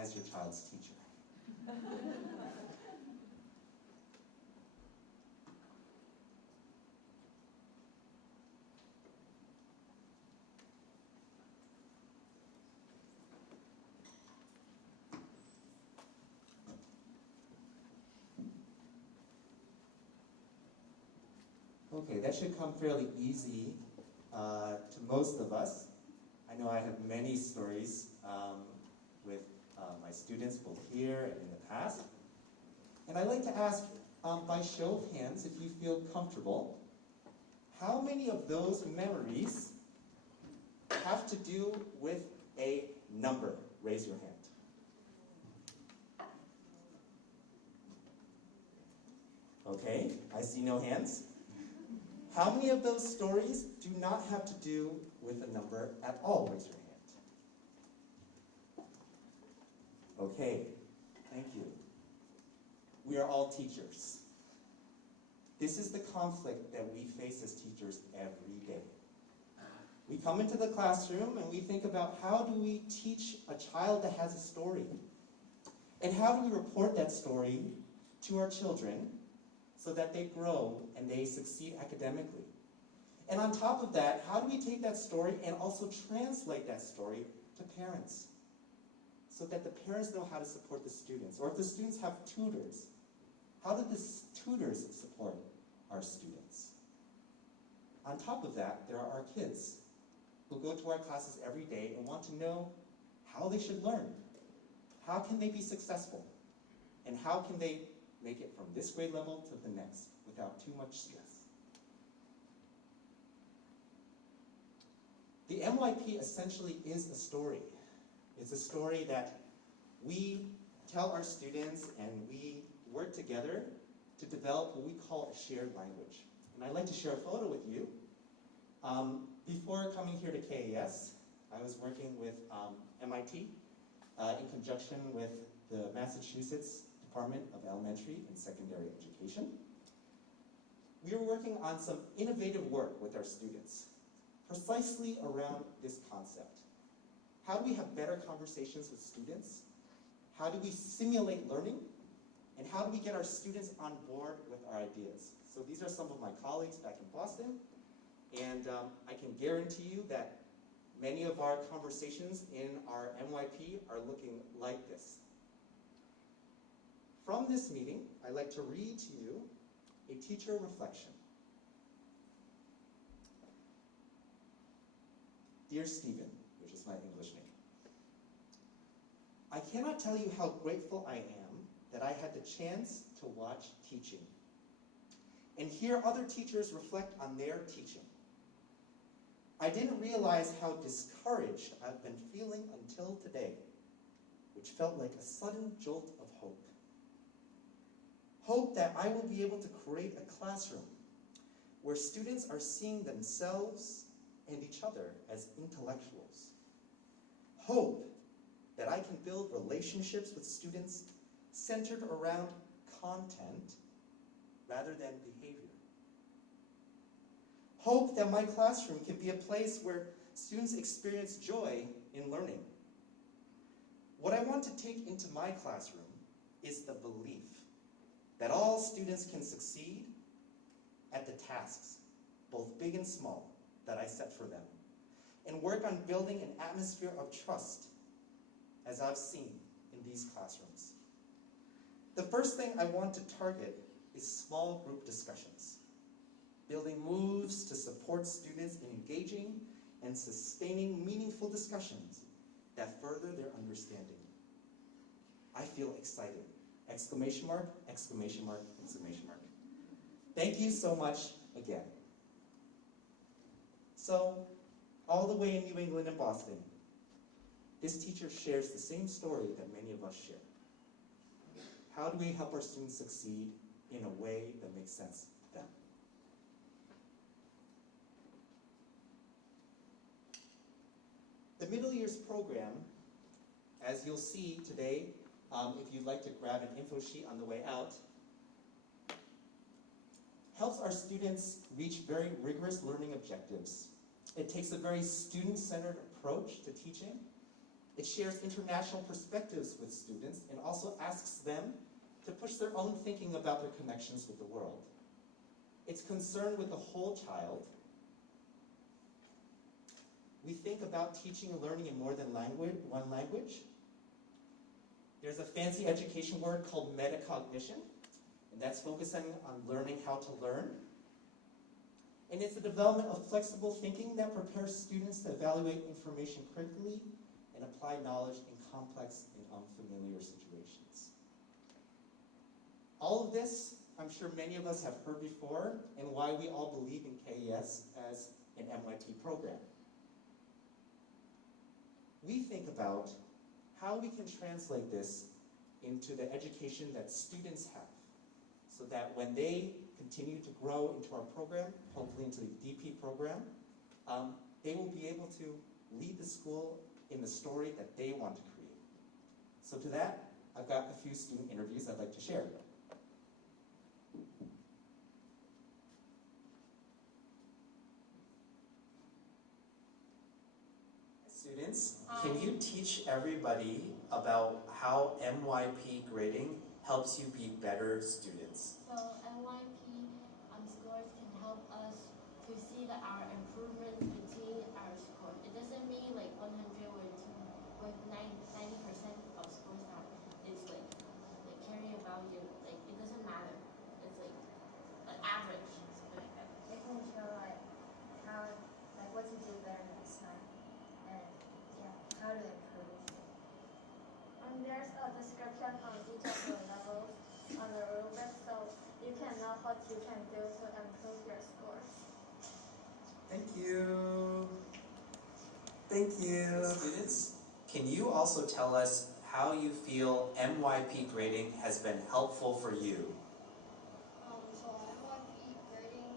as your child's teacher. Okay, that should come fairly easy to most of us. I know I have many stories with my students, both here and in the past. And I'd like to ask, by show of hands, if you feel comfortable, how many of those memories have to do with a number? Raise your hand. Okay, I see no hands. How many of those stories do not have to do with a number at all? Raise your hand. Okay, thank you. We are all teachers. This is the conflict that we face as teachers every day. We come into the classroom and we think about how do we teach a child that has a story? And how do we report that story to our children so that they grow and they succeed academically? And on top of that, how do we take that story and also translate that story to parents so that the parents know how to support the students? Or if the students have tutors, how do the tutors support our students? On top of that, there are our kids who go to our classes every day and want to know how they should learn. How can they be successful? And how can they make it from this grade level to the next without too much stress? The MYP essentially is a story. It's a story that we tell our students and we work together to develop what we call a shared language. And I'd like to share a photo with you. Before coming here to KAS, I was working with MIT in conjunction with the Massachusetts Department of Elementary and Secondary Education. We were working on some innovative work with our students, precisely around this concept. How do we have better conversations with students? How do we simulate learning? And how do we get our students on board with our ideas? So these are some of my colleagues back in Boston, and I can guarantee you that many of our conversations in our MYP are looking like this. From this meeting, I'd like to read to you a teacher reflection. Dear Stephen, which is my English name, I cannot tell you how grateful I am that I had the chance to watch teaching and hear other teachers reflect on their teaching. I didn't realize how discouraged I've been feeling until today, which felt like a sudden jolt of hope. Hope that I will be able to create a classroom where students are seeing themselves and each other as intellectuals. Hope that I can build relationships with students centered around content rather than behavior. Hope that my classroom can be a place where students experience joy in learning. What I want to take into my classroom is the belief that all students can succeed at the tasks, both big and small, that I set for them, and work on building an atmosphere of trust, as I've seen in these classrooms. The first thing I want to target is small group discussions, building moves to support students in engaging and sustaining meaningful discussions that further their understanding. I feel excited. Exclamation mark, exclamation mark, exclamation mark. Thank you so much again. So, all the way in New England and Boston, this teacher shares the same story that many of us share. How do we help our students succeed in a way that makes sense to them? The middle years program, as you'll see today, if you'd like to grab an info sheet on the way out, helps our students reach very rigorous learning objectives. It takes a very student-centered approach to teaching, It shares international perspectives with students and also asks them to push their own thinking about their connections with the world. It's concerned with the whole child. We think about teaching and learning in more than one language. There's a fancy education word called metacognition, and that's focusing on learning how to learn. And it's the development of flexible thinking that prepares students to evaluate information critically and apply knowledge in complex and unfamiliar situations. All of this, I'm sure many of us have heard before, and why we all believe in KES as an MYP program. We think about how we can translate this into the education that students have, so that when they continue to grow into our program, hopefully into the DP program, they will be able to lead the school in the story that they want to create. So to that, I've got a few student interviews I'd like to share. Students, can you teach everybody about how MYP grading helps you be better students? So MYP scores can help us to see that our improvement between our score. It doesn't mean like 100 with 90% of scores that it's like caring about you. Like it doesn't matter. It's like an average. Something like that. It can show like how what to do better next time and yeah, how to improve. There's a description of each of the levels on the rubric, so you can know what you can do to improve your scores. Thank you. Thank you. Students, can you also tell us how you feel MYP grading has been helpful for you? So MYP grading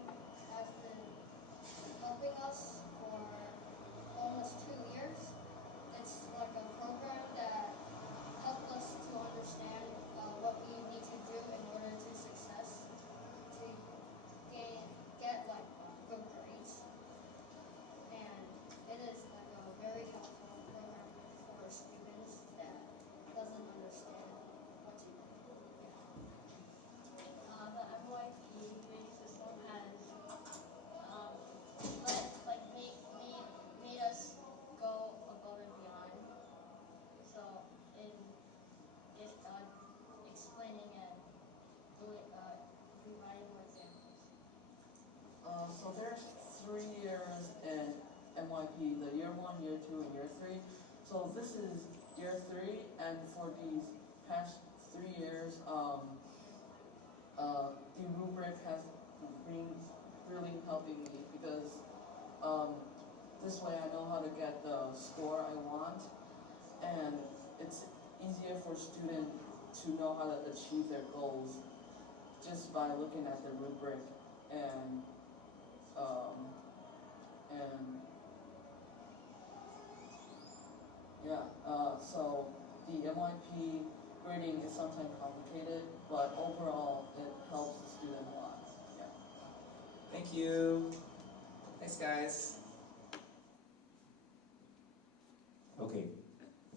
has been helping us for almost 2 years. It's like a program that helped us to understand what we need to do in order to success, to get like good grades. And it is like a very helpful program for students that doesn't understand what to do. The MYP grading system has made us go above and beyond. So it's explaining and providing more examples. So there's 3 years in MYP, the year 1, year 2, and year 3. So this is year 3, and for these past 3 years, the rubric has been really helping me because this way I know how to get the score I want, and it's easier for students to know how to achieve their goals just by looking at the rubric and so the MYP grading is sometimes complicated, but overall it helps the student a lot. Yeah. Thank you. Thanks, guys. Okay,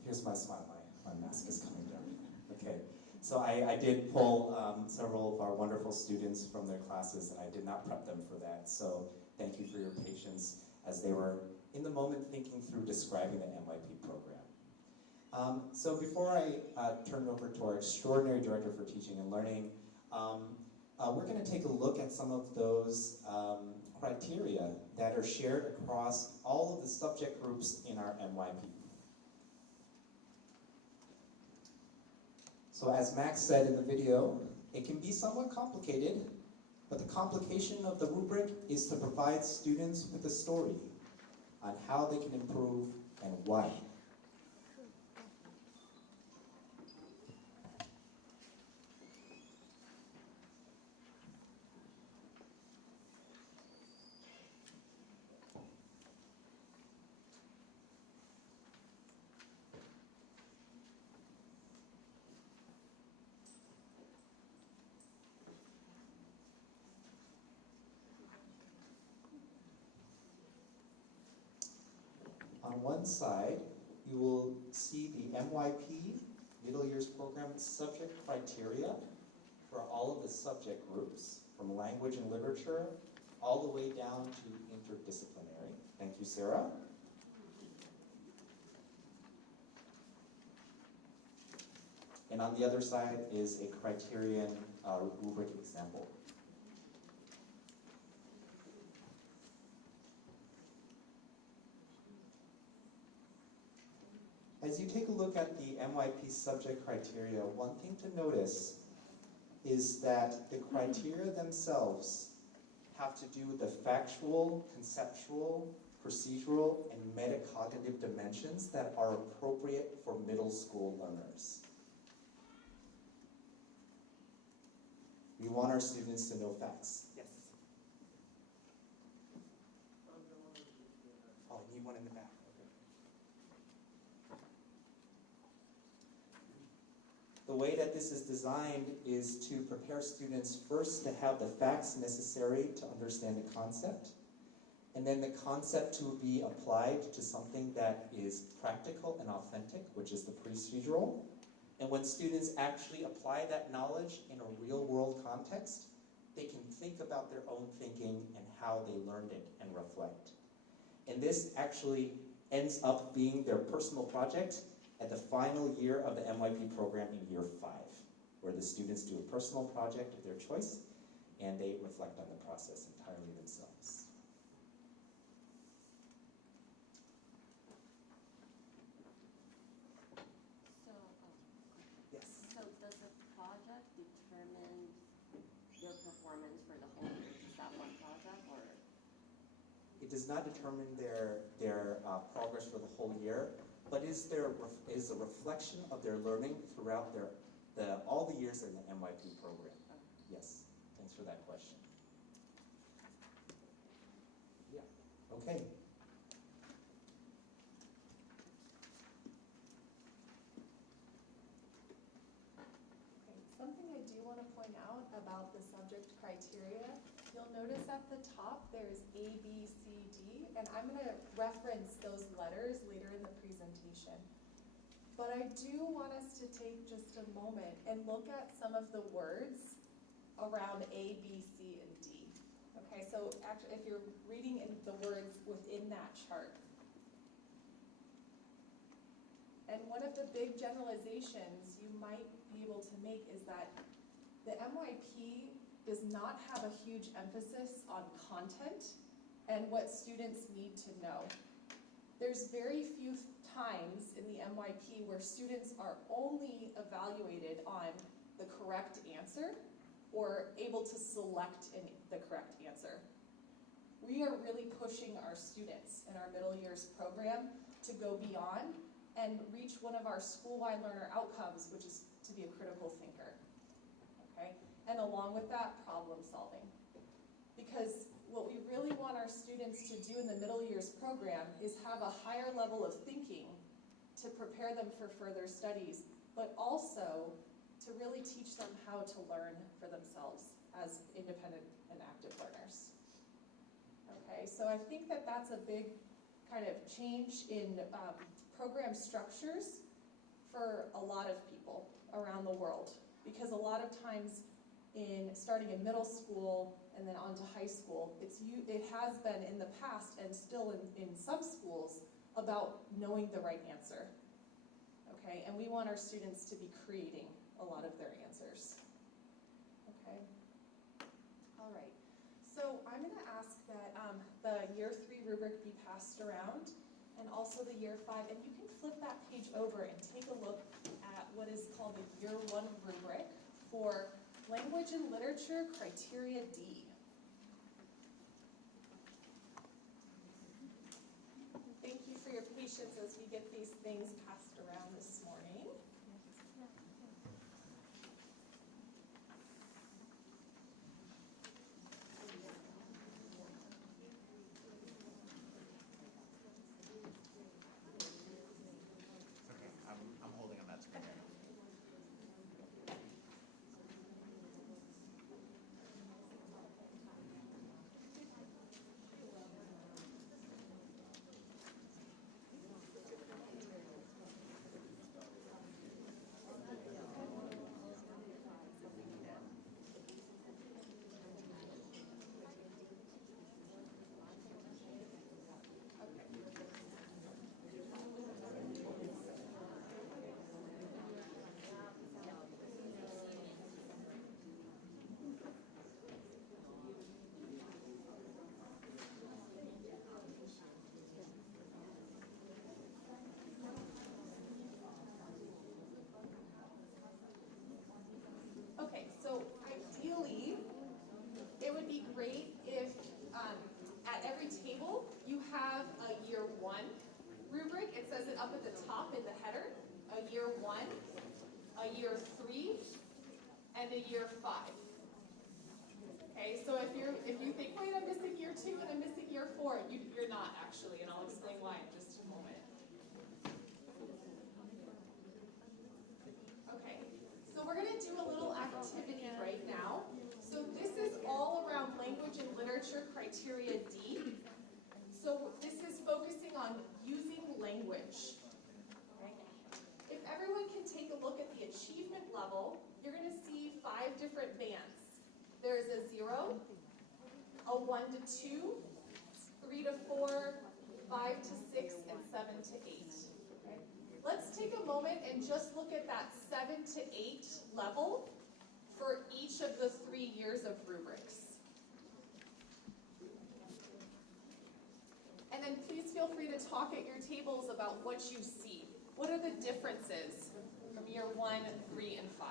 here's my smile. My mask is coming down. Okay, so I did pull several of our wonderful students from their classes, and I did not prep them for that. So thank you for your patience as they were in the moment thinking through describing the MYP program. So before I turn it over to our extraordinary Director for Teaching and Learning, we're going to take a look at some of those criteria that are shared across all of the subject groups in our MYP. So as Max said in the video, it can be somewhat complicated, but the complication of the rubric is to provide students with a story on how they can improve and why. On one side, you will see the MYP Middle Years Program subject criteria for all of the subject groups, from language and literature all the way down to interdisciplinary. Thank you, Sara. And on the other side is a criterion rubric example. As you take a look at the MYP subject criteria, one thing to notice is that the criteria themselves have to do with the factual, conceptual, procedural, and metacognitive dimensions that are appropriate for middle school learners. We want our students to know facts. Yes? Oh, I need one in the back. The way that this is designed is to prepare students first to have the facts necessary to understand the concept, and then the concept to be applied to something that is practical and authentic, which is the procedural. And when students actually apply that knowledge in a real-world context, they can think about their own thinking and how they learned it and reflect. And this actually ends up being their personal project at the final year of the MYP program in year 5, where the students do a personal project of their choice, and they reflect on the process entirely themselves. Yes? So does the project determine your performance for the whole year? Just that one project, or? It does not determine their progress for the whole year, but is a reflection of their learning throughout all the years in the MYP program. Yes, thanks for that question. Yeah, okay. Something I do want to point out about the subject criteria, you'll notice at the top there's A, B, C, D, and I'm going to reference those letters later in the presentation. But I do want us to take just a moment and look at some of the words around A, B, C, and D. Okay, so actually if you're reading in the words within that chart. And one of the big generalizations you might be able to make is that the MYP does not have a huge emphasis on content and what students need to know. There's very few times in the MYP where students are only evaluated on the correct answer or able to select the correct answer. We are really pushing our students in our middle years program to go beyond and reach one of our school-wide learner outcomes, which is to be a critical thinker, okay? And along with that, problem solving. Because what we really want our students to do in the middle years program is have a higher level of thinking to prepare them for further studies, but also to really teach them how to learn for themselves as independent and active learners. Okay, so I think that that's a big kind of change in program structures for a lot of people around the world, because a lot of times starting in middle school and then on to high school, it has been in the past and still in some schools about knowing the right answer. Okay, and we want our students to be creating a lot of their answers. Okay, all right. So I'm going to ask that the year 3 rubric be passed around, and also the year 5, and you can flip that page over and take a look at what is called the year 1 rubric for language and literature criteria D. Thank you for your patience as we get these things passed around this morning. I'm holding on that screen. year 3 and a year 5. Okay, so if you think, wait, I'm missing year 2 and I'm missing year 4, you're not actually, and I'll explain why in just a moment. Okay, so we're going to do a little activity right now. So this is all around language and literature criteria D. So this is focusing on using language. If everyone can take a look at the achievement level, you're going to see 5 different bands. There's a 0, a 1 to 2, 3 to 4, 5 to 6, and 7 to 8. Okay? Let's take a moment and just look at that 7 to 8 level for each of the 3 years of rubrics. And then please feel free to talk at your tables about what you see. What are the differences from year 1, 3, and 5?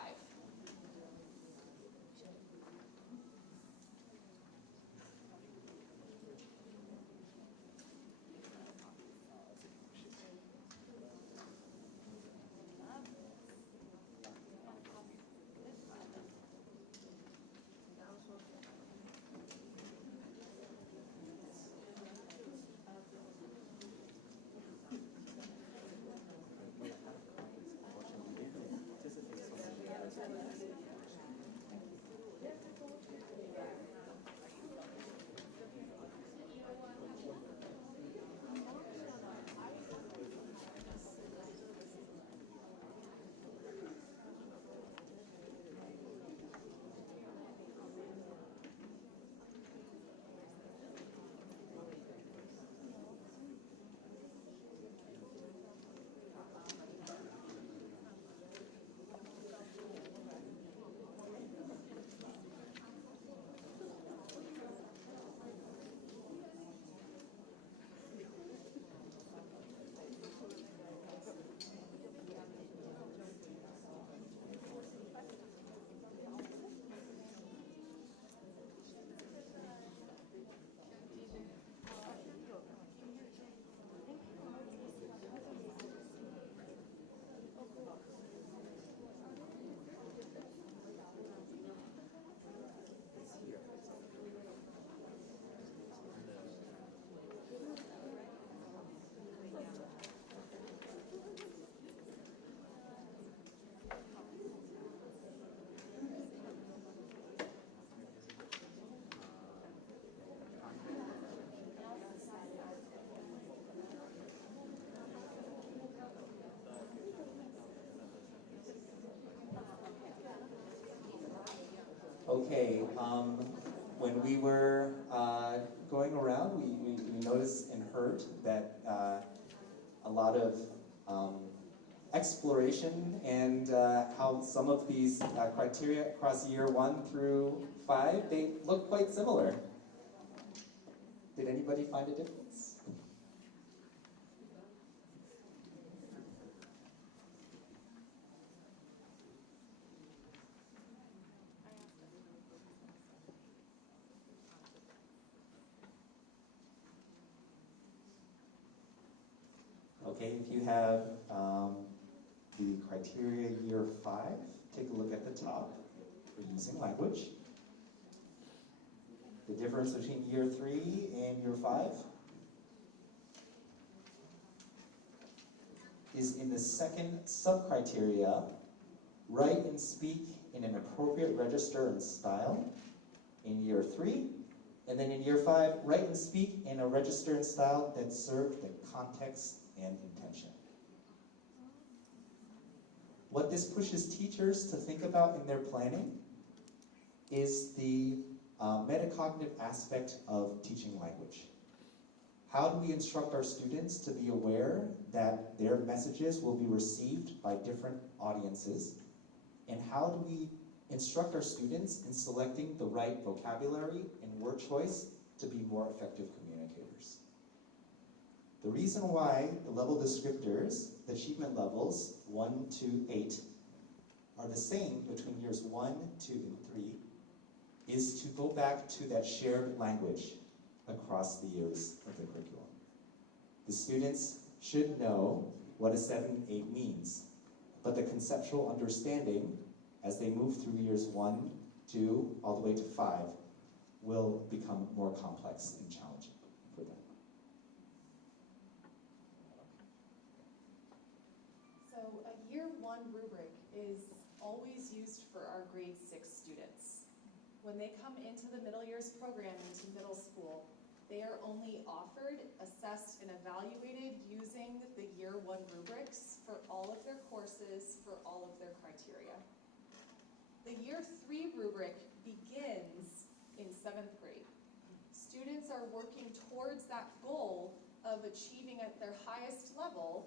Okay, when we were going around, we noticed and heard that a lot of exploration and how some of these criteria across year 1 through 5, they look quite similar. Did anybody find a difference? Okay, if you have the criteria year 5, take a look at the top for using language. The difference between year 3 and year 5 is in the second sub-criteria, write and speak in an appropriate register and style in year 3. And then in year 5, write and speak in a register and style that serve the context and intention. What this pushes teachers to think about in their planning is the metacognitive aspect of teaching language. How do we instruct our students to be aware that their messages will be received by different audiences? And how do we instruct our students in selecting the right vocabulary and word choice to be more effective communicators? The reason why the level descriptors, the achievement levels 1 to 8, are the same between years 1, 2, and 3 is to go back to that shared language across the years of the curriculum. The students should know what a 7 and 8 means, but the conceptual understanding as they move through years 1, 2, all the way to 5 will become more complex and challenging for them. So a year 1 rubric is always used for our grade 6 students. When they come into the middle years program, into middle school, they are only offered, assessed, and evaluated using the year 1 rubrics for all of their courses, for all of their criteria. The year 3 rubric begins in 7th grade. Students are working towards that goal of achieving at their highest level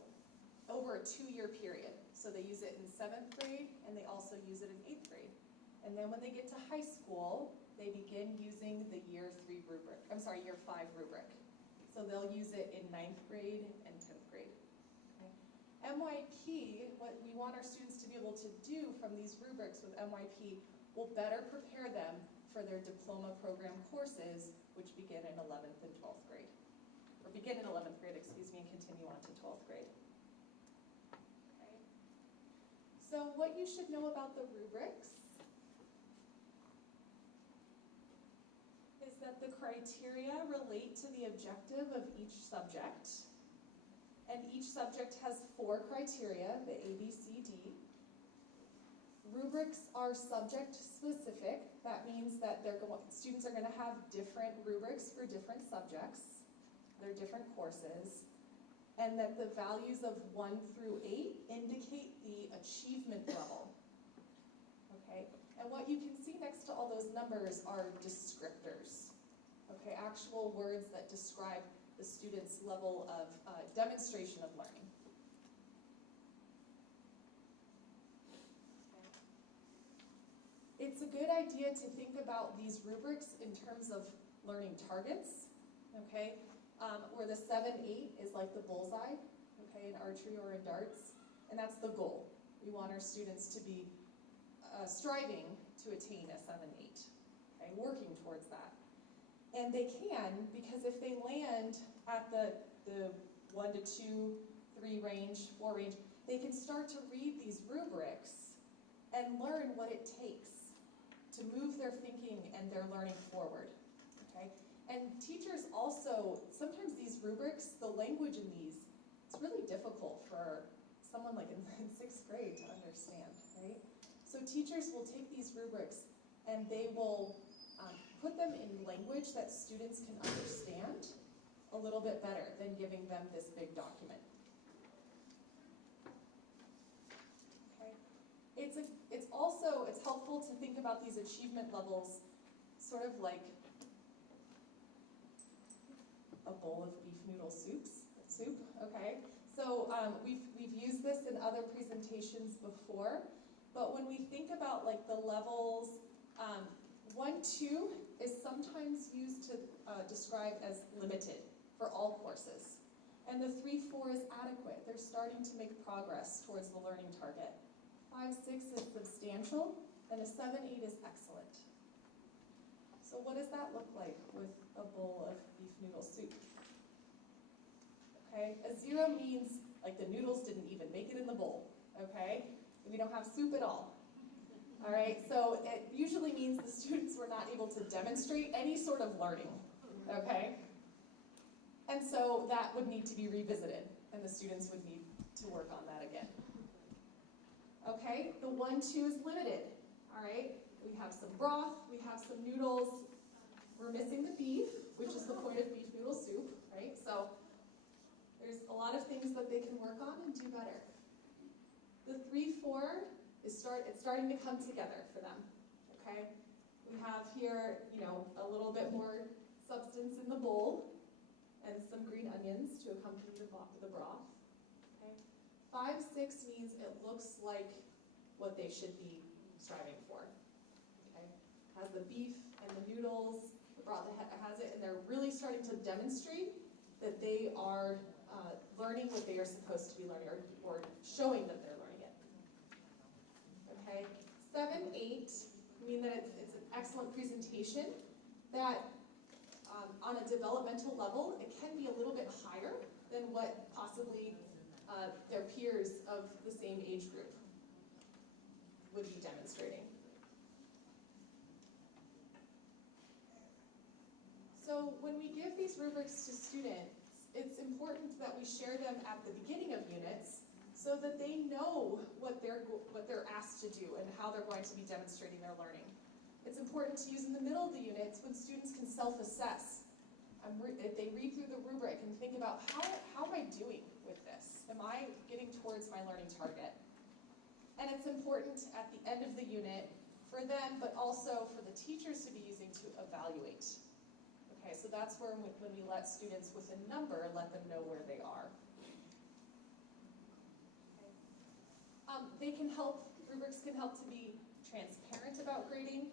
over a 2-year period. So they use it in 7th grade, and they also use it in 8th grade. And then when they get to high school, they begin using the year 5 rubric. So they'll use it in 9th grade and 10th grade. Okay. MYP, what we want our students to be able to do from these rubrics with MYP will better prepare them for their diploma program courses, which begin in 11th and 12th grade. Or begin in 11th grade, excuse me, and continue on to 12th grade. Okay. So what you should know about the rubrics is that the criteria relate to the objective of each subject. And each subject has 4 criteria, the A, B, C, D. Rubrics are subject specific. That means that students are going to have different rubrics for different subjects. They're different courses. And that the values of 1 through 8 indicate the achievement level. Okay? And what you can see next to all those numbers are descriptors. Okay, actual words that describe the student's level of demonstration of learning. Okay. It's a good idea to think about these rubrics in terms of learning targets, okay? Where the 7-8 is like the bullseye, okay, in archery or in darts, and that's the goal. We want our students to be striving to attain a 7-8, okay, working towards that. And they can, because if they land at the 1 to 2, 3 range, 4 range, they can start to read these rubrics and learn what it takes to move their thinking and their learning forward, okay? And teachers also, sometimes these rubrics, the language in these, it's really difficult for someone like in 6th grade to understand, right? So teachers will take these rubrics and they will put them in language that students can understand a little bit better than giving them this big document. Okay. It's helpful to think about these achievement levels sort of like a bowl of beef noodle soup, okay? So we've used this in other presentations before, but when we think about like the levels, 1-2 is sometimes used to describe as limited for all courses. And the 3-4 is adequate. They're starting to make progress towards the learning target. 5-6 is substantial, and a 7-8 is excellent. So what does that look like with a bowl of beef noodle soup? Okay, a 0 means like the noodles didn't even make it in the bowl, okay? We don't have soup at all. All right, so it usually means the students were not able to demonstrate any sort of learning, okay? And so that would need to be revisited, and the students would need to work on that again. Okay, the 1-2 is limited, all right? We have some broth, we have some noodles. We're missing the beef, which is the point of beef noodle soup, right? So there's a lot of things that they can work on and do better. The 3-4 is starting to come together for them, okay? We have here, a little bit more substance in the bowl and some green onions to accompany the broth, okay? 5-6 means it looks like what they should be striving for, okay? Has the beef and the noodles, the broth has it, and they're really starting to demonstrate that they are learning what they are supposed to be learning, or showing that they're learning it. Okay, 7-8 mean that it's an excellent presentation that on a developmental level, it can be a little bit higher than what possibly their peers of the same age group would be demonstrating. So when we give these rubrics to students, it's important that we share them at the beginning of units so that they know what they're asked to do and how they're going to be demonstrating their learning. It's important to use in the middle of the units when students can self-assess. If they read through the rubric and think about, how am I doing with this? Am I getting towards my learning target? And it's important at the end of the unit for them, but also for the teachers to be using to evaluate. Okay, so that's where when we let students with a number, let them know where they are. Rubrics can help to be transparent about grading.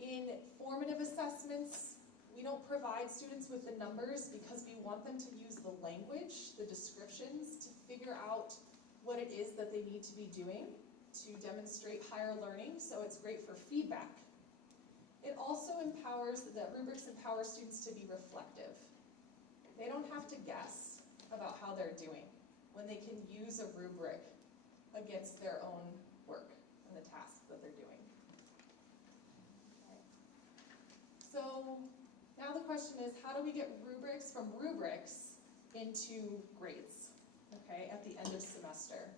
In formative assessments, we don't provide students with the numbers because we want them to use the language, the descriptions, to figure out what it is that they need to be doing to demonstrate higher learning, so it's great for feedback. It also rubrics empower students to be reflective. They don't have to guess about how they're doing when they can use a rubric against their own work and the tasks that they're doing. Okay. So now the question is, how do we get rubrics from rubrics into grades, okay, at the end of semester?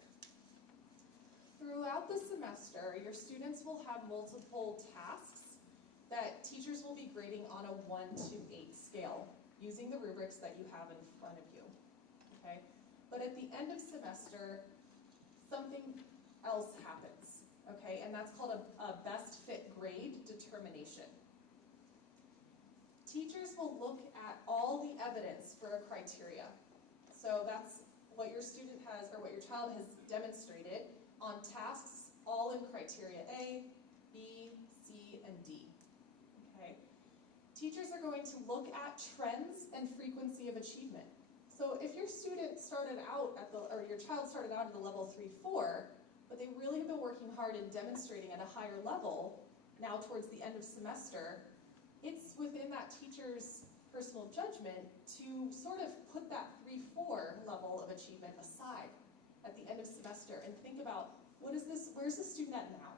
Throughout the semester, your students will have multiple tasks that teachers will be grading on a 1 to 8 scale using the rubrics that you have in front of you, okay? But at the end of semester, something else happens, okay? And that's called a best fit grade determination. Teachers will look at all the evidence for a criteria. So that's what your student has, or what your child has demonstrated on tasks, all in criteria A, B, C, and D, okay? Teachers are going to look at trends and frequency of achievement. So if your student started out or your child started out at a level 3-4, but they really have been working hard in demonstrating at a higher level, now towards the end of semester, it's within that teacher's personal judgment to sort of put that 3-4 level of achievement aside at the end of semester and think about, where's this student at now?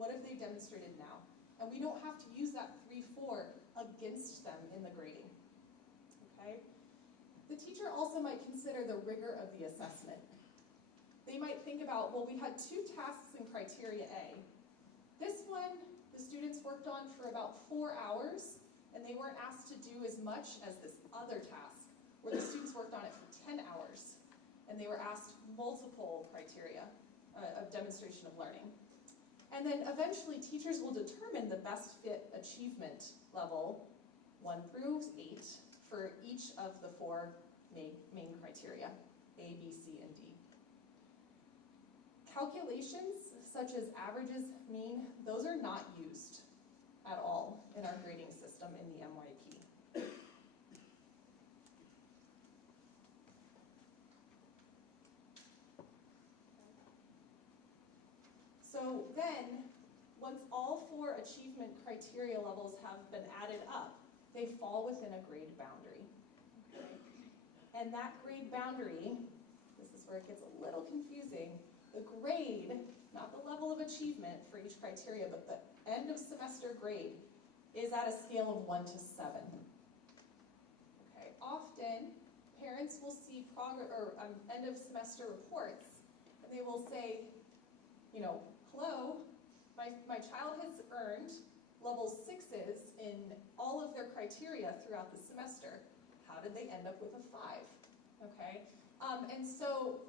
What have they demonstrated now? And we don't have to use that 3-4 against them in the grading, okay? The teacher also might consider the rigor of the assessment. They might think about, well, we had 2 tasks in criteria A. This one, the students worked on for about 4 hours, and they weren't asked to do as much as this other task, where the students worked on it for 10 hours, and they were asked multiple criteria of demonstration of learning. And then eventually, teachers will determine the best fit achievement level, 1 through 8, for each of the 4 main criteria, A, B, C, and D. Calculations such as averages, mean, those are not used at all in our grading system in the MYP. So then, once all 4 achievement criteria levels have been added up, they fall within a grade boundary. Okay? And that grade boundary, this is where it gets a little confusing, the grade, not the level of achievement for each criteria, but the end of semester grade is at a scale of 1 to 7. Okay, often parents will see end of semester reports, and they will say, you know, hello, my child has earned level 6s in all of their criteria throughout the semester. How did they end up with a 5? Okay, and so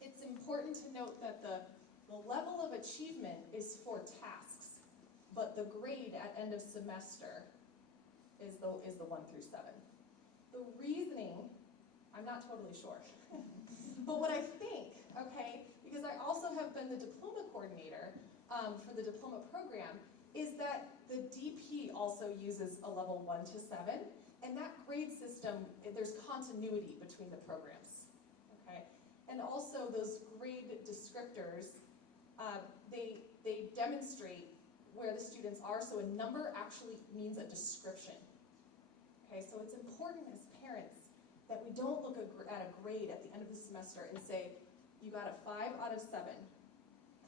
it's important to note that the level of achievement is for tasks, but the grade at end of semester is the 1 through 7. The reasoning, I'm not totally sure, but what I think, okay, because I also have been the diploma coordinator for the diploma program, is that the DP also uses a level 1 to 7, and that grade system, there's continuity between the programs, okay? And also those grade descriptors, they demonstrate where the students are, so a number actually means a description. Okay, so it's important as parents that we don't look at a grade at the end of the semester and say, you got a 5 out of 7.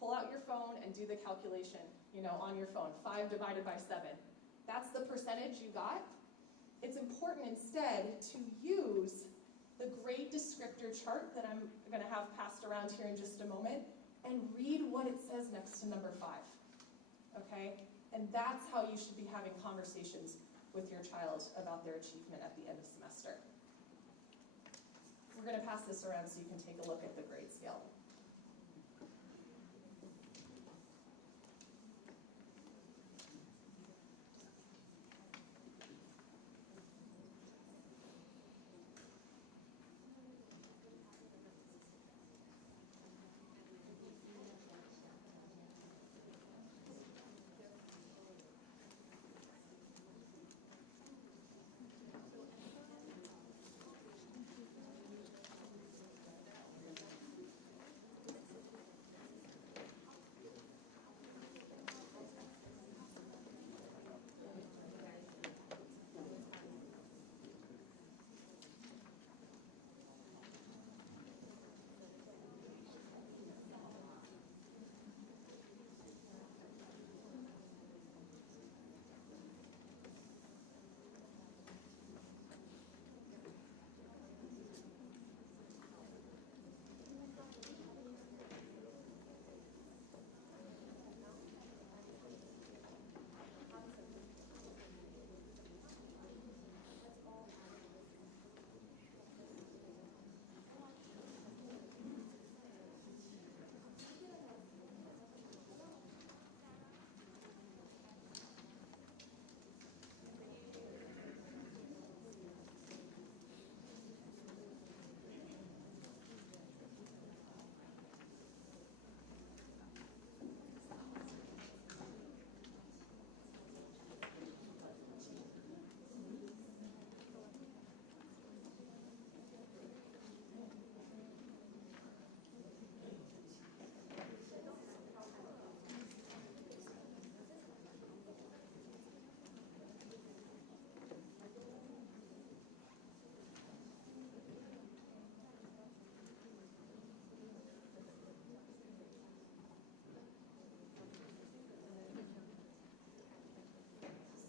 pull out your phone and do the calculation, on your phone, 5 divided by 7. That's the percentage you got. It's important instead to use the grade descriptor chart that I'm going to have passed around here in just a moment and read what it says next to number 5, okay? And that's how you should be having conversations with your child about their achievement at the end of semester. We're going to pass this around so you can take a look at the grade scale.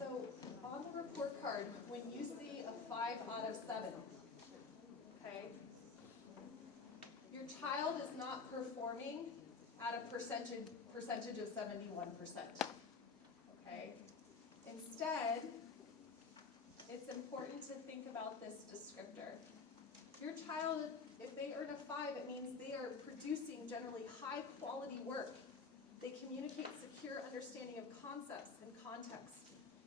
So on the report card, when you see a 5 out of 7, okay, your child is not performing at a percentage of 71%, okay? Instead, it's important to think about this descriptor. Your child, if they earn a 5, it means they are producing generally high quality work. They communicate secure understanding of concepts and context.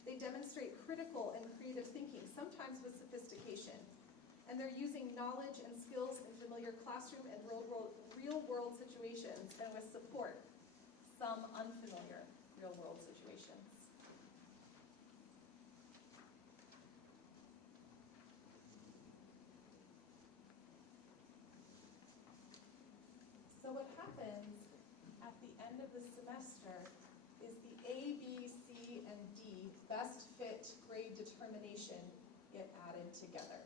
They demonstrate critical and creative thinking, sometimes with sophistication. And they're using knowledge and skills in familiar classroom and real-world situations and with support, some unfamiliar real-world situations. So what happens at the end of the semester is the A, B, C, and D best fit grade determination get added together.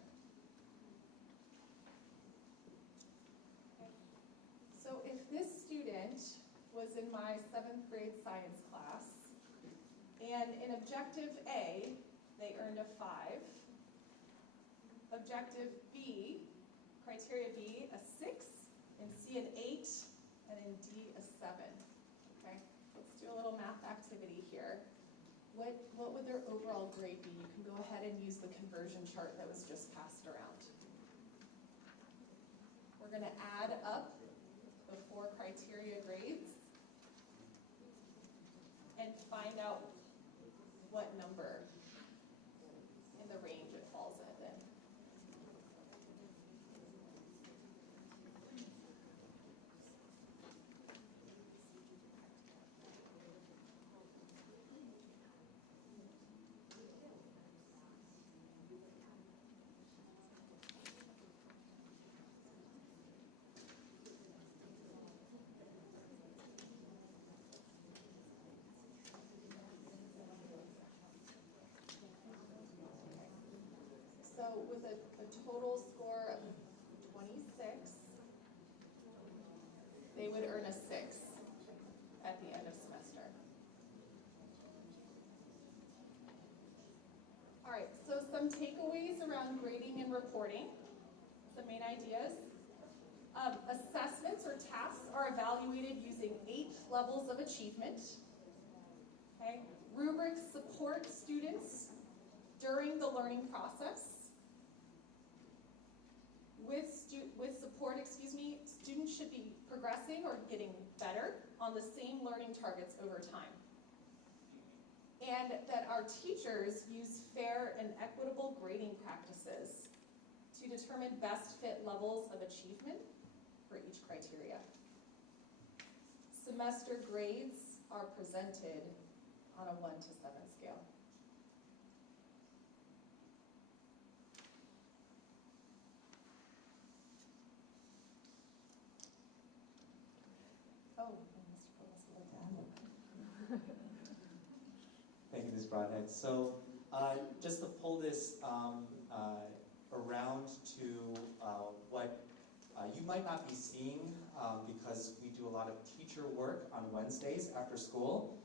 Okay. So if this student was in my 7th grade science class, and in objective A, they earned a 5, objective B, criteria B, a 6, in C an 8, and in D a 7. Okay, let's do a little math activity here. What would their overall grade be? You can go ahead and use the conversion chart that was just passed around. We're going to add up the 4 criteria grades and find out what number in the range it falls in. So with a total score of 26, they would earn a 6. right, so some takeaways around grading and reporting, some main ideas. Assessments or tasks are evaluated using 8 levels of achievement. Okay. Rubrics support students during the learning process. With support, students should be progressing or getting better on the same learning targets over time. And that our teachers use fair and equitable grading practices to determine best fit levels of achievement for each criteria. Semester grades are presented on a 1 to 7 scale. Oh, Mr. Kolas would like to add. Thank you, Ms. Brodhead. So just to pull this around to what you might not be seeing because we do a lot of teacher work on Wednesdays after school.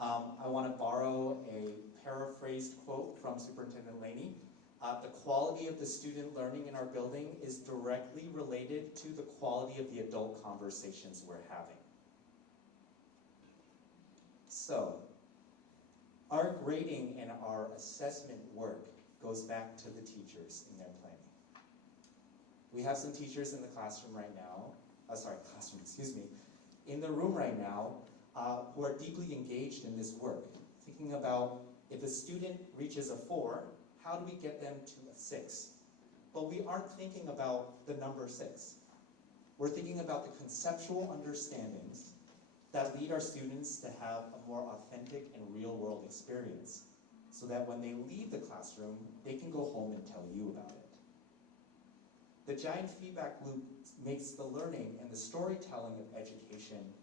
I want to borrow a paraphrased quote from Superintendent Laney. The quality of the student learning in our building is directly related to the quality of the adult conversations we're having. So, our grading and our assessment work goes back to the teachers in their planning. We have some teachers in the classroom right now, in the room right now who are deeply engaged in this work, thinking about if a student reaches a 4, how do we get them to a 6? But we aren't thinking about the number 6. We're thinking about the conceptual understandings that lead our students to have a more authentic and real-world experience, so that when they leave the classroom, they can go home and tell you about it. The giant feedback loop makes the learning and the storytelling of education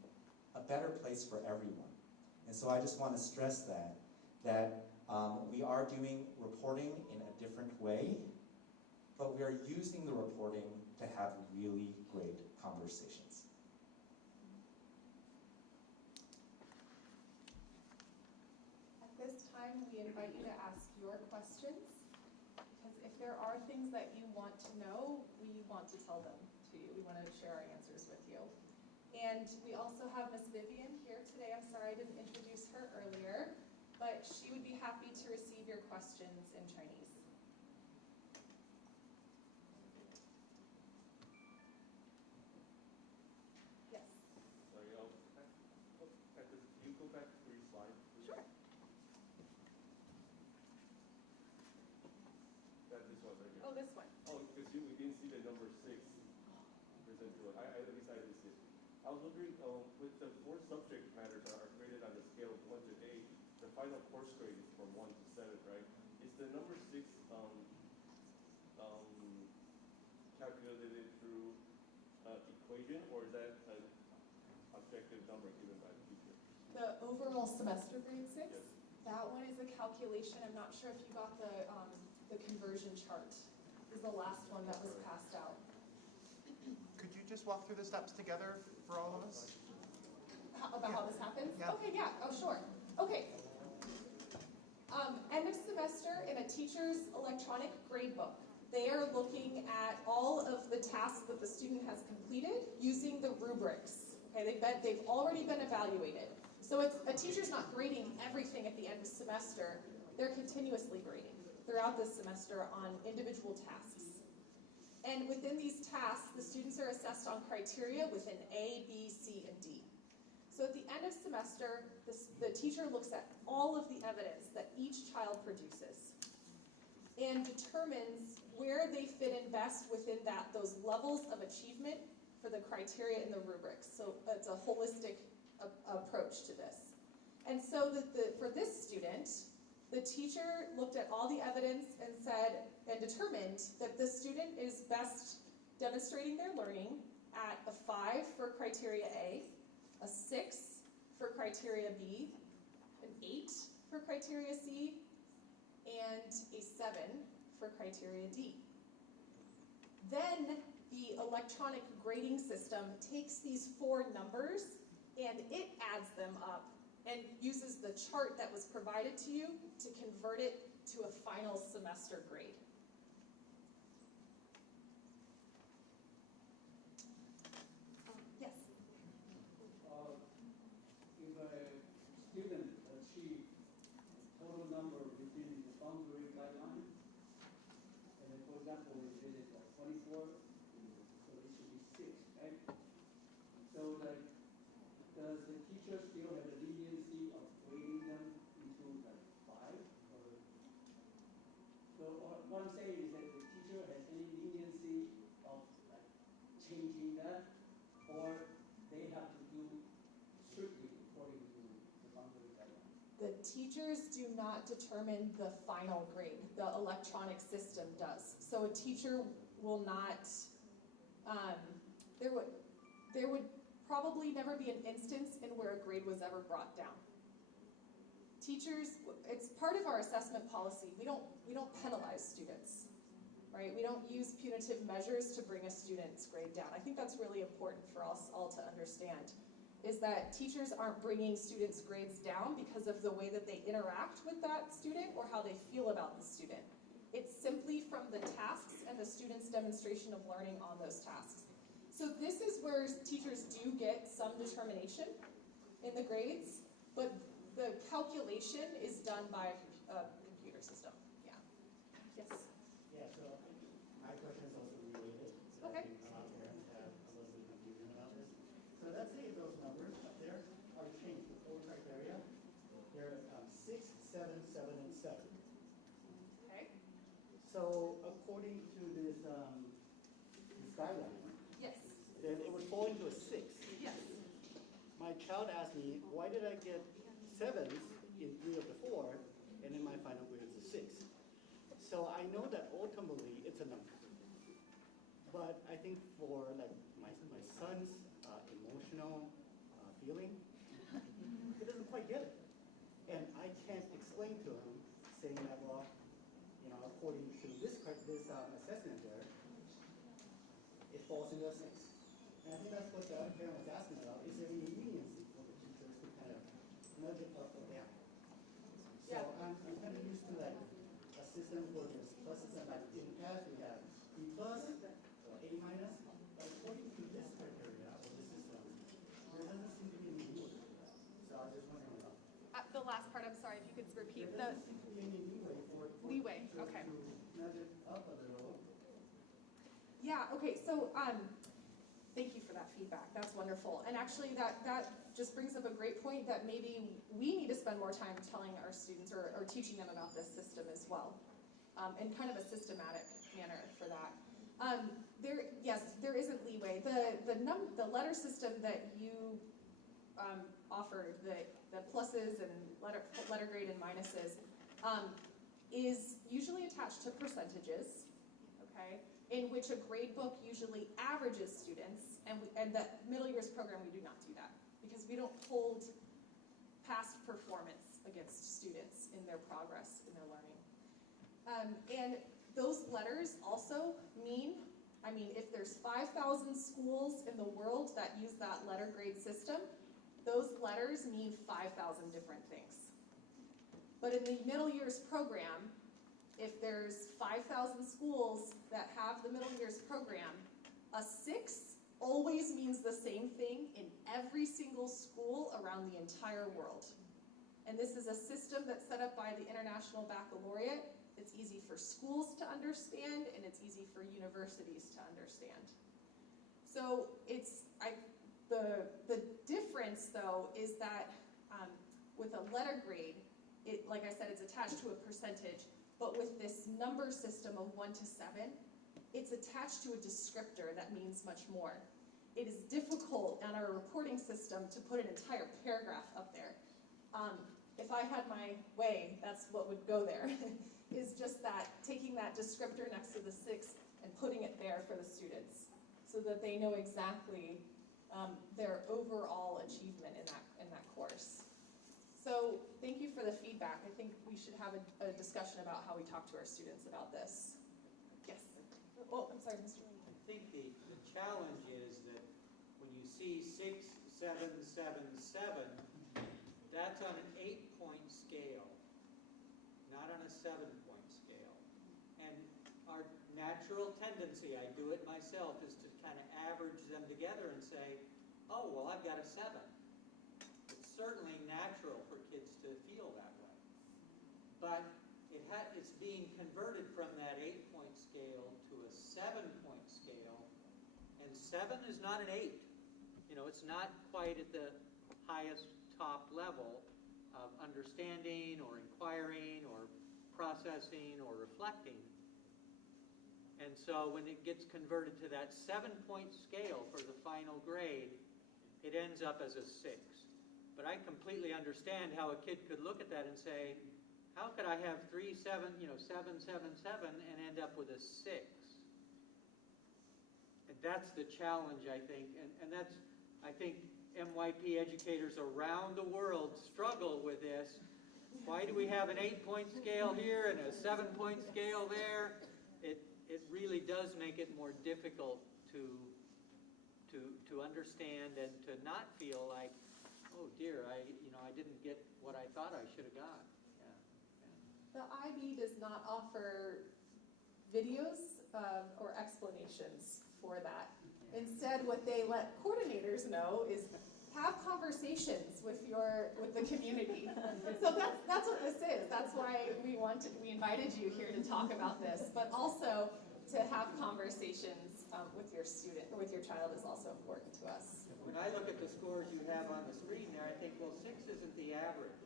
a better place for everyone. And so I just want to stress that we are doing reporting in a different way, but we are using the reporting to have really great conversations. At this time, we invite you to ask your questions, because if there are things that you want to know, we want to tell them to you. We want to share our answers with you. And we also have Miss Vivian here today. I'm sorry I didn't introduce her earlier, but she would be happy to receive your questions in Chinese. Yes. Sorry, you go back 3 slides, please? Sure. This one right here. Oh, this one. Oh, because we didn't see the number 6 presented to us. At least I didn't see it. I was wondering, with the 4 subject matters that are graded on the scale of 1 to 8, the final course grade is from 1 to 7, right? Is the number 6 calculated through equation, or is that an objective number given by the teacher? The overall semester grade 6? Yes. That one is a calculation. I'm not sure if you got the conversion chart. Is the last one that was passed out. Could you just walk through the steps together for all of us? About how this happens? Yeah. Okay, yeah. Oh, sure. Okay. End of semester in a teacher's electronic gradebook, they are looking at all of the tasks that the student has completed using the rubrics. Okay, they've already been evaluated. So a teacher's not grading everything at the end of semester. They're continuously grading throughout the semester on individual tasks. And within these tasks, the students are assessed on criteria within A, B, C, and D. So at the end of semester, the teacher looks at all of the evidence that each child produces and determines where they fit in best within those levels of achievement for the criteria in the rubrics. So it's a holistic approach to this. And so for this student, the teacher looked at all the evidence and determined that the student is best demonstrating their learning at a 5 for criteria A, a 6 for criteria B, an 8 for criteria C, and a 7 for criteria D. Then the electronic grading system takes these 4 numbers and it adds them up and uses the chart that was provided to you to convert it to to a final semester grade. Yes? If a student achieves total number within the boundary guideline, and then, for example, if it is 24, so it should be 6, right? So like, does the teacher still have the leniency of grading them into like 5? Or what I'm saying is that the teacher has any leniency of like changing that, or they have to do strictly according to the boundary guideline? The teachers do not determine the final grade. The electronic system does. So a teacher will not, there would probably never be an instance in where a grade was ever brought down. Teachers, it's part of our assessment policy. We don't penalize students, right? We don't use punitive measures to bring a student's grade down. I think that's really important for us all to understand, is that teachers aren't bringing students' grades down because of the way that they interact with that student or how they feel about the student. It's simply from the tasks and the student's demonstration of learning on those tasks. So this is where teachers do get some determination in the grades, but the calculation is done by a computer system. Yeah. Yes? Yeah, so my question is also related. So Okay. I think a lot of parents have a little bit of confusion about this. So let's say those numbers up there are changed, the 4 criteria. They're 6, 7, 7, and 7. Okay. So according to this guideline, Yes. then it would fall into a 6. Yes. My child asked me, why did I get 7s in 3 of the 4, and then my final grade is a 6? So I know that ultimately it's a number. But I think for like my son's emotional feeling, he doesn't quite get it. And I can't explain to him, saying that, well, you know, according to this assessment there, it falls into a 6. And I think that's what the other parent was asking about. Is there any leniency for the teachers to kind of nudge it up or down? So Yeah. I'm kind of used to like a system where there's pluses and like in the past we have B plus or A minus. But according to this criteria or this system, there doesn't seem to be any leeway for that. So I was just wondering about The last part, I'm sorry, if you could repeat there the doesn't seem to be any leeway for leeway. teachers Okay. to nudge it up a little. Yeah, okay, so thank you for that feedback. That's wonderful. And actually that just brings up a great point that maybe we need to spend more time telling our students or teaching them about this system as well, in kind of a systematic manner for that. Yes, there isn't leeway. The letter system that you offered, the pluses and letter grade and minuses, is usually attached to percentages, okay? In which a grade book usually averages students, and the middle years program, we do not do that because we don't hold past performance against students in their progress in their learning. And those letters also mean, if there's 5,000 schools in the world that use that letter grade system, those letters mean 5,000 different things. But in the middle years program, if there's 5,000 schools that have the middle years program, a 6 always means the same thing in every single school around the entire world. And this is a system that's set up by the International Baccalaureate. It's easy for schools to understand, and it's easy for universities to understand. So the difference, though, is that with a letter grade, like I said, it's attached to a percentage. But with this number system of 1 to 7, it's attached to a descriptor that means much more. It is difficult on our reporting system to put an entire paragraph up there. If I had my way, that's what would go there, is just that, taking that descriptor next to the 6 and putting it there for the students so that they know exactly their overall achievement in that course. So thank you for the feedback. I think we should have a discussion about how we talk to our students about this. Yes. Oh, I'm sorry, Mr. Lee. I think the challenge is that when you see 6, 7, 7, 7, that's on an 8-point scale, not on a 7-point natural tendency, I do it myself, is to kind of average them together and say, oh, well, I've got a 7. It's certainly natural for kids to feel that way. But it's being converted from that 8-point scale to a 7-point scale, and 7 is not an 8. You know, it's not quite at the highest top level of understanding or inquiring or processing or reflecting. And so when it gets converted to that 7-point scale for the final grade, it ends up as a 6. But I completely understand how a kid could look at that and say, how could I have 3, 7, 7, 7, 7 and end up with a 6? And that's the challenge, I think. And that's, I think, MYP educators around the world struggle with this. Why do we have an 8-point scale here and a 7-point scale there? It really does make it more difficult to understand and to not feel like, oh dear, I didn't get what I thought I should have got. The IB does not offer videos or explanations for that. Instead, what they let coordinators know is have conversations with the community. So that's what this is. That's why we invited you here to talk about this, but also to have conversations with your student or with your child is also important to us. When I look at the scores you have on the screen there, I think, well, 6 isn't the average.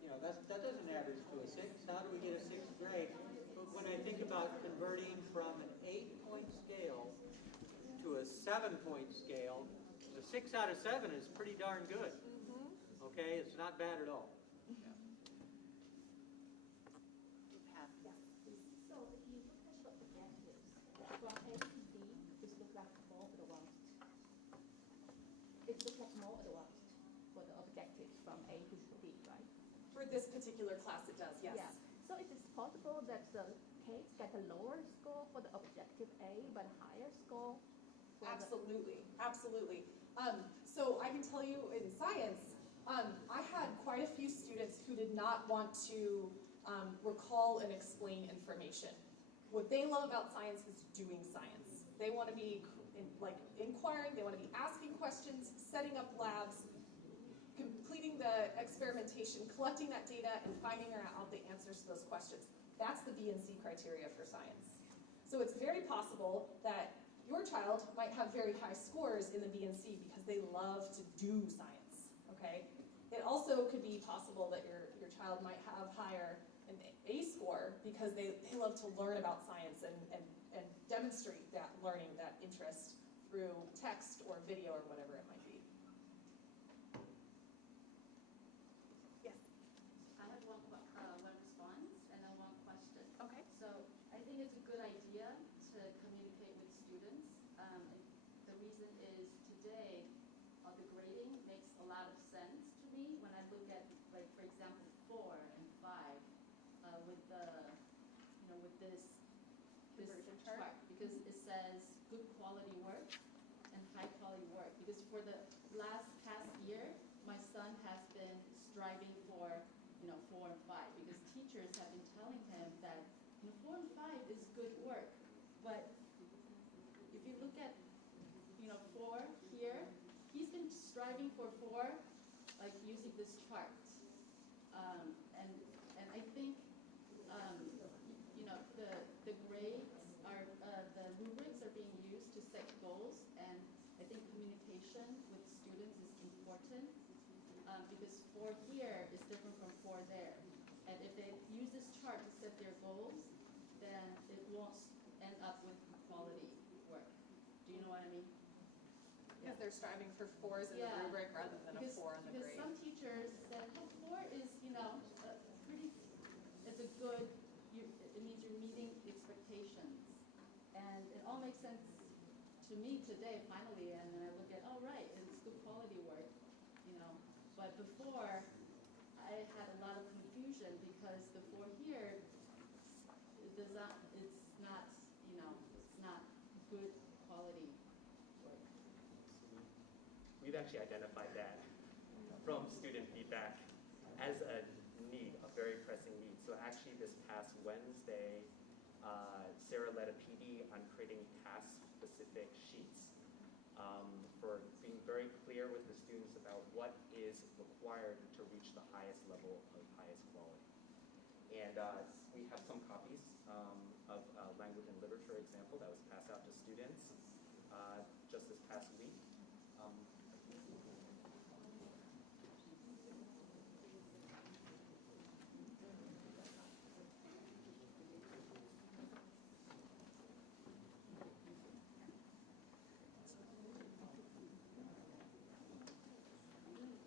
You know, that doesn't average to a 6. How do we get a 6th grade? But when I think about converting from an 8-point scale to a 7-point scale, the 6 out of 7 is pretty darn good. Okay, it's not bad at all. So if you look at the objectives, from A to D, it looks like more advanced. It looks like more advanced for the objectives from A to D, right? For this particular class, it does, yes. Yeah. So it is possible that the kids get a lower score for the objective A, but higher score for Absolutely, absolutely. So I can tell you in science, I had quite a few students who did not want to recall and explain information. What they love about science is doing science. They want to be inquiring, they want to be asking questions, setting up labs, completing the experimentation, collecting that data, and finding out the answers to those questions. That's the B and C criteria for science. So it's very possible that your child might have very high scores in the B and C because they love to do science, okay? It also could be possible that your child might have higher an A score because they love to learn about science and demonstrate that learning, that interest through text or video or whatever it might be. Yes? I have one response and then one question. Okay. So I think it's a good idea to communicate with students. The reason is today, the grading makes a lot of sense to me when I look at, like, for example, 4 and 5 with this chart, because it says good quality work and high quality work. Because for the past year, my son has been striving for 4 and 5, because teachers have been telling him that 4 and 5 is good work. But if you look at 4 here, he's been striving for 4, like using this chart. And I think the grades are the rubrics are being used to set goals, and I think communication with students is important because 4 here is different from 4 there. And if they use this chart to set their goals, then it won't end up with quality work. Do you know what I mean? Because they're striving for 4s in the rubric rather than a 4 in the grade. Because some teachers said, oh, 4 is, pretty, it's a good, it means you're meeting expectations. And it all makes sense to me today, finally, and then I look at, oh, right, it's good quality work, But before, I had a lot of confusion because the 4 here, it's not good quality work. We've actually identified that from student feedback as a need, a very pressing need. So actually this past Wednesday, Sara led a PD on creating task-specific sheets for being very clear with the students about what is required to reach the highest level of highest quality. And we have some copies of a language and literature example that was passed out to students just this past week.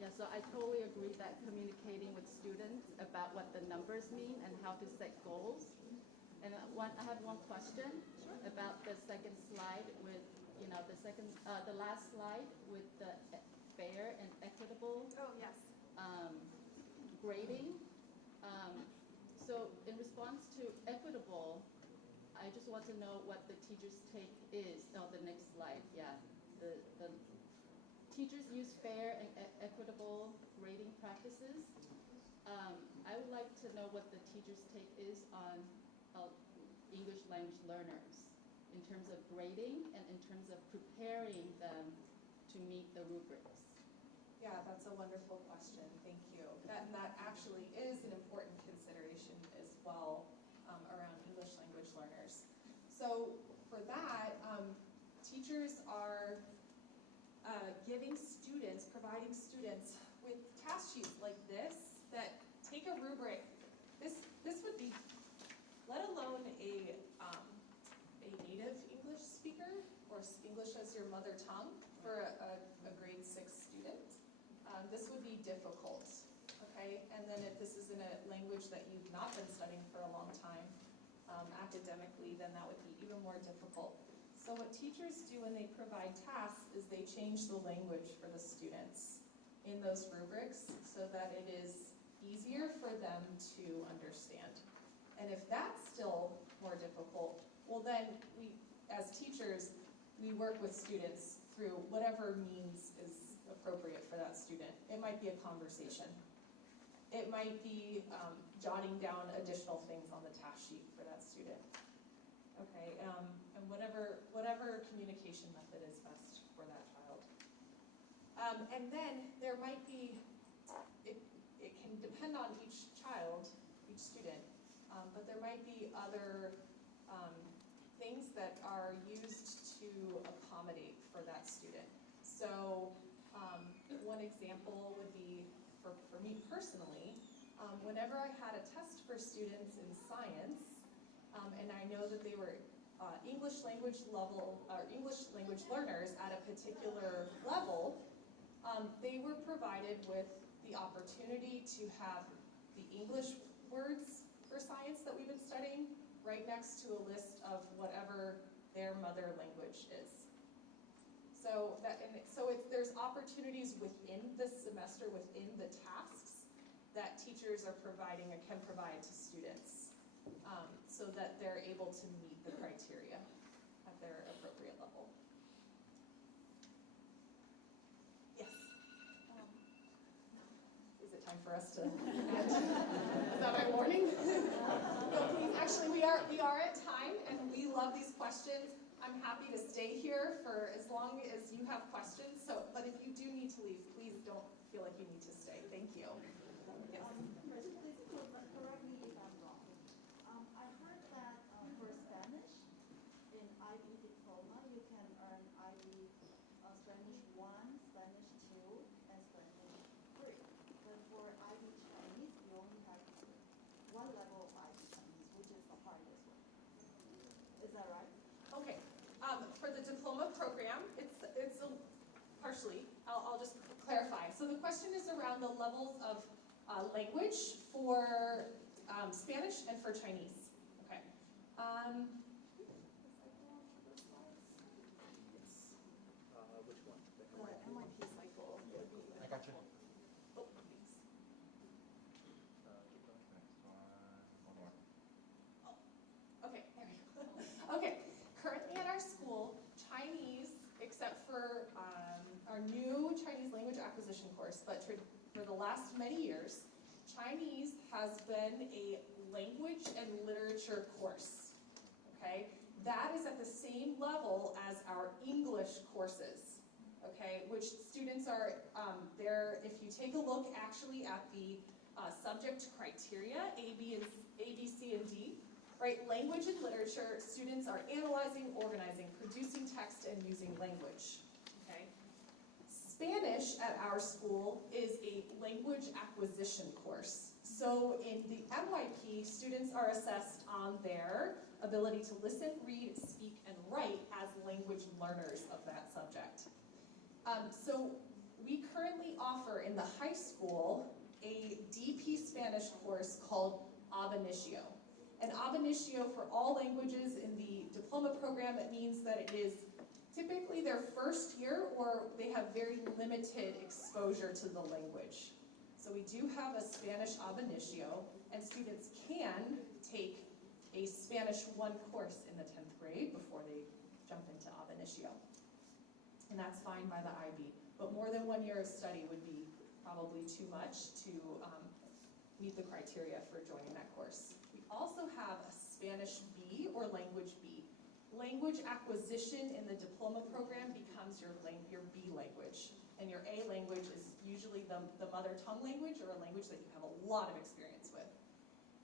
Yeah, so I totally agree that communicating with students about what the numbers mean and how to set goals. And I have one question about the second slide with, the last slide with the fair and equitable. Oh, yes. Grading. So in response to equitable, I just want to know what the teacher's take is. Oh, the next slide, yeah. The teachers use fair and equitable grading practices. I would like to know what the teacher's take is on English language learners in terms of grading and in terms of preparing them to meet the rubrics. Yeah, that's a wonderful question. Thank you. That actually is an important consideration as well around English language learners. So for that, teachers are providing students with task sheets like this that take a rubric. This would be, let alone a native English speaker or English as your mother tongue for a grade 6 student. This would be difficult, okay? And then if this is in a language that you've not been studying for a long time academically, then that would be even more difficult. So what teachers do when they provide tasks is they change the language for the students in those rubrics so that it is easier for them to understand. And if that's still more difficult, well then we, as teachers, we work with students through whatever means is appropriate for that student. It might be a conversation. It might be jotting down additional things on the task sheet for that student. Okay, and whatever communication method is best for that child. And then there might be, it can depend on each child, each student, but there might be other things that are used to accommodate for that student. So one example would be, for me personally, whenever I had a test for students in science, and I know that they were English language level, or English language learners at a particular level, they were provided with the opportunity to have the English words for science that we've been studying right next to a list of whatever their mother language is. So there's opportunities within the semester, within the tasks that teachers are providing or can provide to students. So that they're able to meet the criteria at their appropriate level. Yes? Is it time for us to end? Is that my warning? No, please. Actually, we are at time, and we love these questions. I'm happy to stay here for as long as you have questions. So, but if you do need to leave, please don't feel like you need to stay. Thank you. Yes. Please correct me if I'm wrong. I heard that for Spanish, in IB diploma, you can earn IB Spanish 1, Spanish 2, and Spanish 3. But for IB Chinese, you only have one level of IB Chinese, which is the hardest one. Is that right? Okay. For the diploma program, it's partially. I'll just clarify. So the question is around the levels of language for Spanish and for Chinese. Okay. Which one? The MYP cycle. I got you. Oh, thanks. One more. Oh, okay, there we go. Okay, currently at our school, Chinese, except for our new Chinese language acquisition course, but for the last many years, Chinese has been a language and literature course. okay? That is at the same level as our English courses, okay? Which students are there, if you take a look actually at the subject criteria, A, B, C, and D, right? Language and literature, students are analyzing, organizing, producing text, and using language, okay? Spanish at our school is a language acquisition course. So in the MYP, students are assessed on their ability to listen, read, speak, and write as language learners of that subject. So we currently offer in the high school a DP Spanish course called Ab Initio. And Ab Initio for all languages in the diploma program, it means that it is typically their first year or they have very limited exposure to the language. So we do have a Spanish Ab Initio, and students can take a Spanish 1 course in the 10th grade before they jump into Ab Initio. And that's fine by the IB. But more than 1 year of study would be probably too much to meet the criteria for joining that course. We also have a Spanish B or language B. Language acquisition in the diploma program becomes your B language. And your A language is usually the mother tongue language or a language that you have a lot of experience with.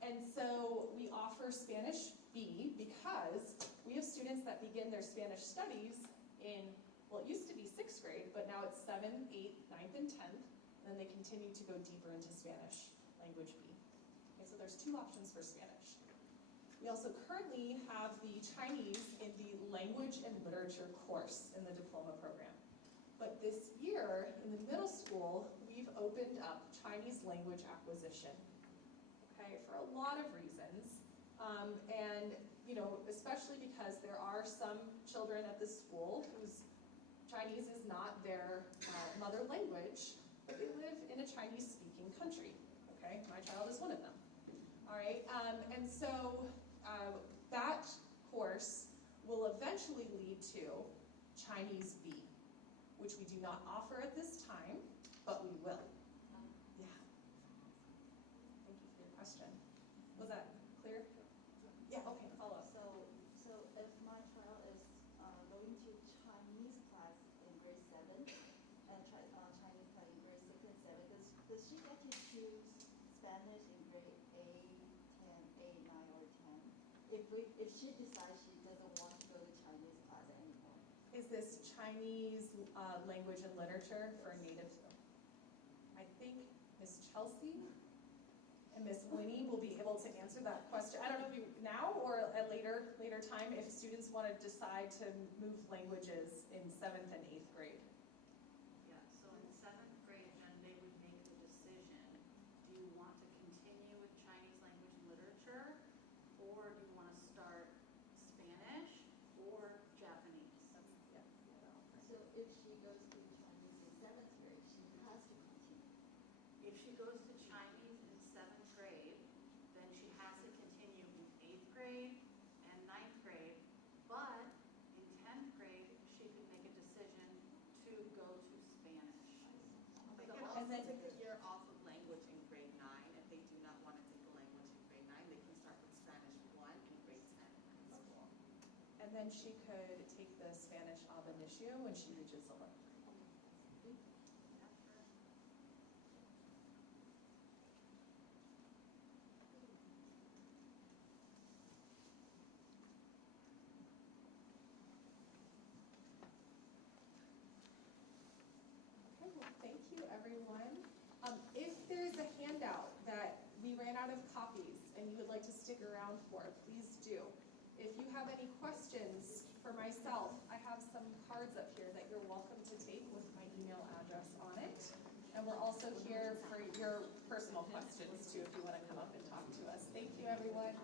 And so we offer Spanish B because we have students that begin their Spanish studies in, well, it used to be 6th grade, but now it's 7th, 8th, 9th, and 10th. And then they continue to go deeper into Spanish, language B. Okay, so there's 2 options for Spanish. We also currently have the Chinese in the language and literature course in the diploma program. But this year, in the middle school, we've opened up Chinese language acquisition, okay, for a lot of reasons. And, you know, especially because there are some children at this school whose Chinese is not their mother language, but they live in a Chinese-speaking country, okay? My child is one of them, all right? And so that course will eventually lead to Chinese B, which we do not offer at this time, but we will. Yeah. Thank you for your question. Was that clear? Yeah, okay, follow up. So if my child is going to Chinese class in grade 7 and Chinese class in grade 6 and 7, does she get to choose Spanish in grade 8, 10, 8, 9, or 10? If she decides she doesn't want to go to Chinese class anymore. Is this Chinese language and literature for native? I think Miss Chelsea and Miss Winnie will be able to answer that question. I don't know if now or at later time if students want to decide to move languages in 7th and 8th grade. Yeah, so in 7th grade, then they would make the decision, do you want to continue with Chinese language and literature, or do you want to start Spanish or Japanese? Yeah. So if she goes to Chinese in 7th grade, she has to continue. If she goes to Chinese in 7th grade, then she has to continue in 8th grade and 9th grade, but in 10th grade, she could make a decision to go to Spanish. They could also take a year off of language in grade 9. If they do not want to take a language in grade 9, they can start with Spanish 1 in grade 10 in high school. And then she could take the Spanish Ab Initio when she reaches 11th grade. Okay, well, thank you, everyone. If there's a handout that we ran out of copies and you would like to stick around for, please do. If you have any questions for myself, I have some cards up here that you're welcome to take with my email address on it. And we're also here for your personal questions too, if you want to come up and talk to us. Thank you, everyone.